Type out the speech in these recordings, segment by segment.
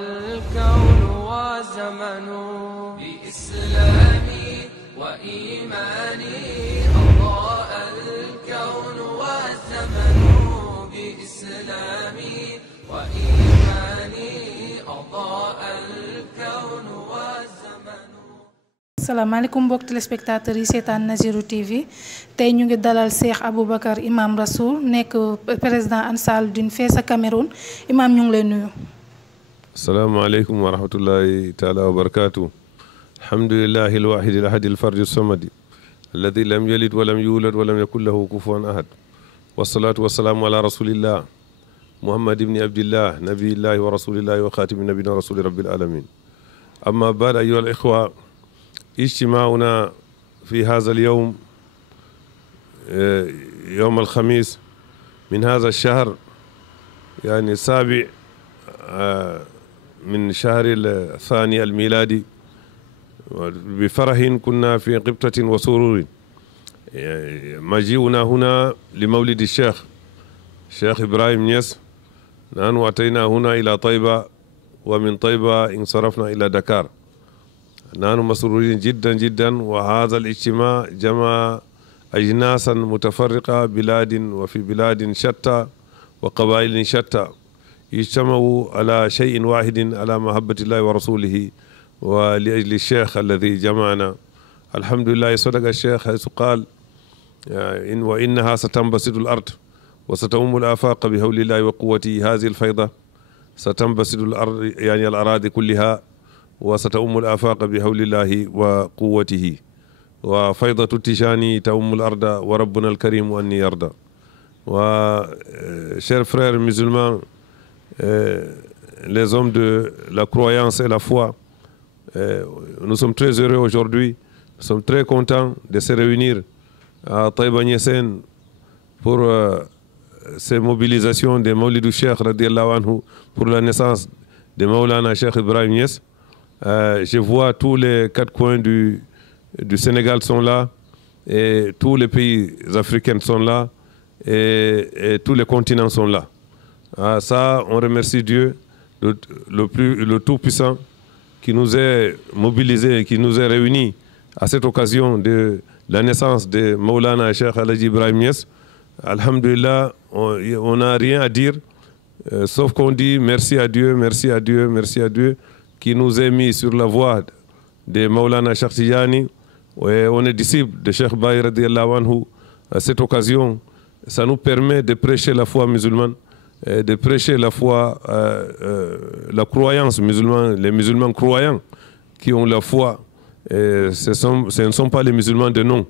الكون والزمن بإسلامي وإيماني أضاء الكون والزمن بإسلامي وإيماني أضاء الكون والزمن. salaamaaleykum mbokk téléspectateurs yi seetaan Nazirou TV tey ñu ngi dalal Cheikh Aboubacar Imam Rassoul nekk président Ansaarud-Din fee sa Cameroun Imam ñu ngi lay nuyu. asalaamaaleykum wa rahmatullahi taala wa barakaatu. alhamdulillahi alwahidi alahadi alfardi alsamadi alladi lam yalid walam yulad walam yakun lahu kufuwan ahad wasalaatu wasalaamu ala rasulillah muhammad ibni abdillah nabiyillahi wa rasulillahi wa xaatimi nabina rasuli rabbil alamin amma baad ayuha al ixwa اجتماعنا في هذا اليوم يوم الخميس من هذا الشهر يعني السابع من شهر الثاني الميلادي بفرح كنا في قبطة وسرور مجيئنا هنا لمولد الشيخ إبراهيم نياس نحن أتينا هنا إلى طيبة ومن طيبة انصرفنا إلى دكار. نحن مسرورين جدا جدا وهذا الاجتماع جمع أجناسا متفرقة بلاد وفي بلاد شتى وقبائل شتى اجتمعوا على شيء واحد على محبة الله ورسوله ولأجل الشيخ الذي جمعنا. الحمد لله صدق الشيخ حيث قال وإنها ستنبسط الأرض وستؤم الآفاق بحول الله وقوته. هذه الفيضة ستنبسط الأرض يعني الأراضي كلها وستؤم الآفاق بحول الله وقوته وفيضة التجاني تؤم الأرض وربنا الكريم أن يرضى. Chers frères musulmans, les hommes de la croyance et la foi, nous sommes très heureux aujourd'hui, nous sommes très contents de se réunir à Taïba Niassène pour ces mobilisations des Mawlidou Cheikh radiallahu anhu pour la naissance de Maulana Cheikh Ibrahim Niass. Je vois tous les quatre coins du Sénégal sont là et tous les pays africains sont là et tous les continents sont là. Ça, on remercie Dieu, le Tout-Puissant, qui nous est mobilisés, qui nous est réunis à cette occasion de la naissance de Maulana Cheikh Alhaji Ibrahim Niass. Alhamdulillah, on n'a rien à dire, sauf qu'on dit merci à Dieu, merci à Dieu, merci à Dieu, qui nous a mis sur la voie de Maulana Cheikh Tidjani. On est disciple de Cheikh Baye radiallahu anhu. À cette occasion, ça nous permet de prêcher la foi musulmane, de prêcher la foi, la croyance musulmane, les musulmans croyants qui ont la foi. Ce ne sont pas les musulmans de nom.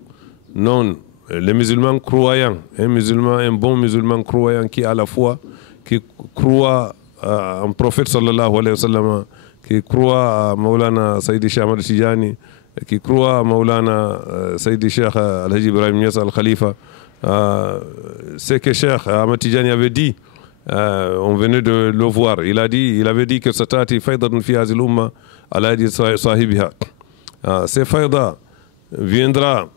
Non, les musulmans croyants. Un bon musulman croyant qui a la foi, qui croit en prophète sallallahu alayhi wa sallam, qui croit à Maulana Sayyidi Cheikh Ahmad Tidjani, qui croit à Maulana Sayyidi Cheikh Alhaji Ibrahim Niass Al-Khalifa. C'est que Cheikh Ahmad Tidjani avait dit, on venait de le voir, il avait dit que satati faydatun fi hazil umma ala yadi sahibiha. Ces fayda viendra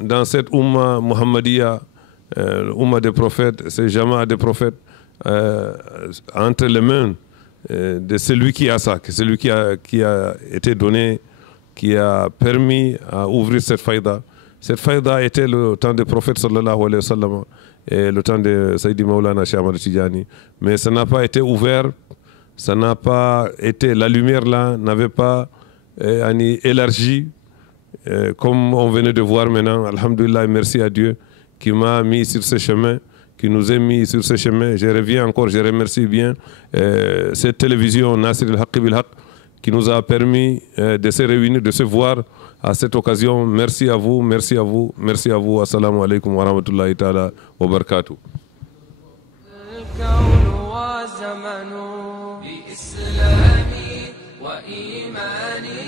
dans cette umma muhammadiya, umma des prophètes, ces jama'a des prophètes, entre les mains de celui qui a ça, celui qui a été donné, qui a permis à ouvrir cette faïda. Cette faïda était le temps des prophètes sallallahu alayhi wa sallam et le temps de Sayyidi Maulana Cheikh Ahmad Tidjani. Mais ça n'a pas été ouvert, ça n'a pas été, la lumière là n'avait pas élargi comme on venait de voir maintenant. Alhamdulillah, merci à Dieu qui m'a mis sur ce chemin, qui nous a mis sur ce chemin. Je reviens encore, je remercie bien cette télévision Nasir al-Haqq bil-Haqq qui nous a permis de se réunir, de se voir à cette occasion. Merci à vous, merci à vous, merci à vous. Assalamu alaikum wa rahmatullahi ta'ala wa barakatuh. الكون والزمن بإسلامي وإيماني